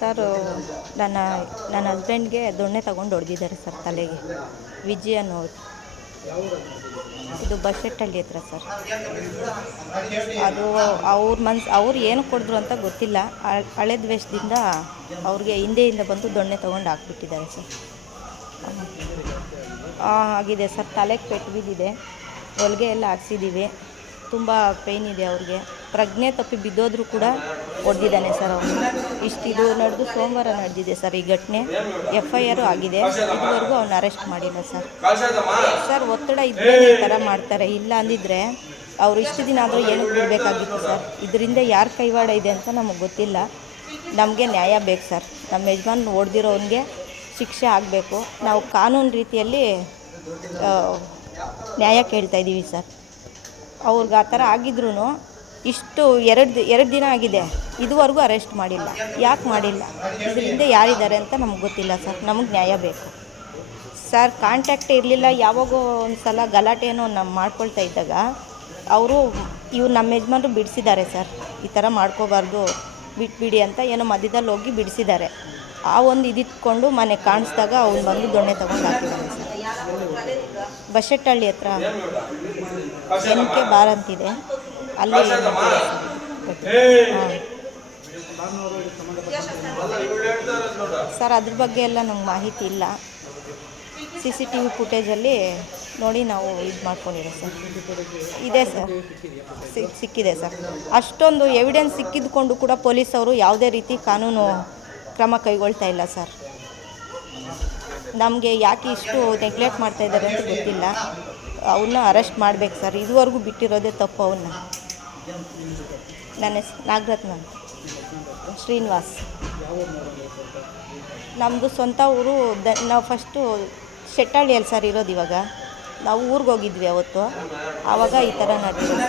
Sir, ನನ್ನ ನನ್ನ ಹಸ್ಬೆಂಡ್ಗೆ ದೊಣ್ಣೆ ತಗೊಂಡು ಹೊಡೆದಿದ್ದಾರೆ ಸರ್ ತಲೆಗೆ. ವಿಜಿ ಅನ್ನೋರು ಇದು ಬಸ್ಸೆಟ್ಟಳ್ಳಿ ಹತ್ರ ಸರ್. ಅದು ಅವ್ರ ಮನ್ಸು, ಅವ್ರು ಏನು ಕೊಡಿದ್ರು ಅಂತ ಗೊತ್ತಿಲ್ಲ. ಹಳೆ ದ್ವೇಷದಿಂದ ಅವ್ರಿಗೆ ಹಿಂದೆಯಿಂದ ಬಂದು ದೊಣ್ಣೆ ತೊಗೊಂಡು ಹಾಕ್ಬಿಟ್ಟಿದ್ದಾರೆ ಸರ್. ಆಗಿದೆ ಸರ್, ತಲೆಗೆ ಪೆಟ್ಟು ಬಿದ್ದಿದೆ. ಹೊಲಿಗೆ ಎಲ್ಲ ಹಾಕ್ಸಿದ್ದೀವಿ ತುಂಬ ಪೇಯ್ನ್ ಇದೆ ಅವ್ರಿಗೆ. ಪ್ರಜ್ಞೆ ತಪ್ಪಿ ಬಿದ್ದೋದ್ರೂ ಕೂಡ ಹೊಡೆದಿದ್ದಾನೆ ಸರ್ ಅವನು. ಇಷ್ಟು ಇದು ನಡೆದು ಸೋಮವಾರ ನಡೆದಿದೆ ಸರ್ ಈ ಘಟನೆ. ಎಫ್ ಐ ಆರು ಆಗಿದೆ. ಇದುವರೆಗೂ ಅವ್ನು ಅರೆಸ್ಟ್ ಮಾಡಿಲ್ಲ ಸರ್. ಸರ್, ಒತ್ತಡ ಇದ್ದರೆ ಈ ಥರ ಮಾಡ್ತಾರೆ. ಇಲ್ಲ ಅಂದಿದ್ರೆ ಅವ್ರು ಇಷ್ಟು ದಿನ ಆದರೂ ಏನಕ್ಕೆ ಬಿಡಬೇಕಾಗಿತ್ತು ಸರ್. ಇದರಿಂದ ಯಾರ ಕೈವಾಡ ಇದೆ ಅಂತ ನಮಗೆ ಗೊತ್ತಿಲ್ಲ. ನಮಗೆ ನ್ಯಾಯ ಬೇಕು ಸರ್. ನಮ್ಮ ಯಜಮಾನ್ ಹೊಡೆದಿರೋನಿಗೆ ಶಿಕ್ಷೆ ಆಗಬೇಕು. ನಾವು ಕಾನೂನು ರೀತಿಯಲ್ಲಿ ನ್ಯಾಯ ಕೇಳ್ತಾ ಇದ್ದೀವಿ ಸರ್. ಅವ್ರಿಗೆ ಆ ಥರ ಆಗಿದ್ರೂ ಇಷ್ಟು ಎರಡು ಎರಡು ದಿನ ಆಗಿದೆ. ಇದುವರೆಗೂ ಅರೆಸ್ಟ್ ಮಾಡಿಲ್ಲ. ಯಾಕೆ ಮಾಡಿಲ್ಲ? ಇದರಿಂದ ಯಾರಿದ್ದಾರೆ ಅಂತ ನಮ್ಗೆ ಗೊತ್ತಿಲ್ಲ ಸರ್. ನಮಗೆ ನ್ಯಾಯ ಬೇಕು. ಸರ್ ಕಾಂಟ್ಯಾಕ್ಟ್ ಇರಲಿಲ್ಲ. ಯಾವಾಗೋ ಒಂದು ಸಲ ಗಲಾಟೆ ಏನೋ ನಮ್ಮ ಮಾಡ್ಕೊಳ್ತಾ ಇದ್ದಾಗ ಅವರು ಇವ್ರು ನಮ್ಮ ಯಜಮಾನರು ಬಿಡಿಸಿದ್ದಾರೆ ಸರ್. ಈ ಥರ ಮಾಡ್ಕೋಬಾರ್ದು, ಬಿಟ್ಬಿಡಿ ಅಂತ ಏನೋ ಮಧ್ಯದಲ್ಲಿ ಹೋಗಿ ಬಿಡಿಸಿದ್ದಾರೆ. ಆ ಒಂದು ಇದಿಟ್ಕೊಂಡು ಮನೆ ಕಾಣಿಸ್ದಾಗ ಅವ್ನು ಬಂದು ದೊಣ್ಣೆ ತಗೊಂಡು ಹಾಕಿದ್ದಾರೆ ಸರ್. ಬಶೆಟ್ಟಹಳ್ಳಿ ಹತ್ರ ಎನ್ ಕೆ ಬಾರ್ ಅಂತಿದೆ. ಅಲ್ಲಿ ಹಾಂ. ಸರ್ ಅದ್ರ ಬಗ್ಗೆ ಎಲ್ಲ ನಮ್ಗೆ ಮಾಹಿತಿ ಇಲ್ಲ. ಸಿ ಸಿ ಟಿ ವಿ ಫುಟೇಜಲ್ಲಿ ನೋಡಿ ನಾವು ಇದು ಮಾಡ್ಕೊಂಡಿರೋ ಸರ್. ಇದೆ ಸರ್. ಸಿಕ್ ಸಿಕ್ಕಿದೆ ಸರ್. ಅಷ್ಟೊಂದು ಎವಿಡೆನ್ಸ್ ಸಿಕ್ಕಿದ್ಕೊಂಡು ಕೂಡ ಪೊಲೀಸವರು ಯಾವುದೇ ರೀತಿ ಕಾನೂನು ಕ್ರಮ ಕೈಗೊಳ್ತಾ ಇಲ್ಲ ಸರ್. ನಮಗೆ ಯಾಕೆ ಇಷ್ಟು ನೆಗ್ಲೆಕ್ಟ್ ಮಾಡ್ತಾ ಇದ್ದಾರೆ ಅಂತ ಗೊತ್ತಿಲ್ಲ. ಅವನ್ನ ಅರೆಸ್ಟ್ ಮಾಡ್ಬೇಕು ಸರ್ ಇದುವರೆಗೂ ಬಿಟ್ಟಿರೋದೇ ತಪ್ಪು ಅವನ್ನ ನನ್ನ ಹೆಸ್, ನಾಗರತ್ನ. ಶ್ರೀನಿವಾಸ್. ನಮ್ಮದು ಸ್ವಂತ ಊರು, ದ, ನಾವು ಫಸ್ಟು ಶೆಟ್ಟಳ್ಳಿಯಲ್ಲಿ ಸರ್ ಇರೋದು ಇವಾಗ. ನಾವು ಊರಿಗೆ ಹೋಗಿದ್ವಿ ಅವತ್ತು. ಆವಾಗ ಈ ಥರ ನಡೆದಿದೆ.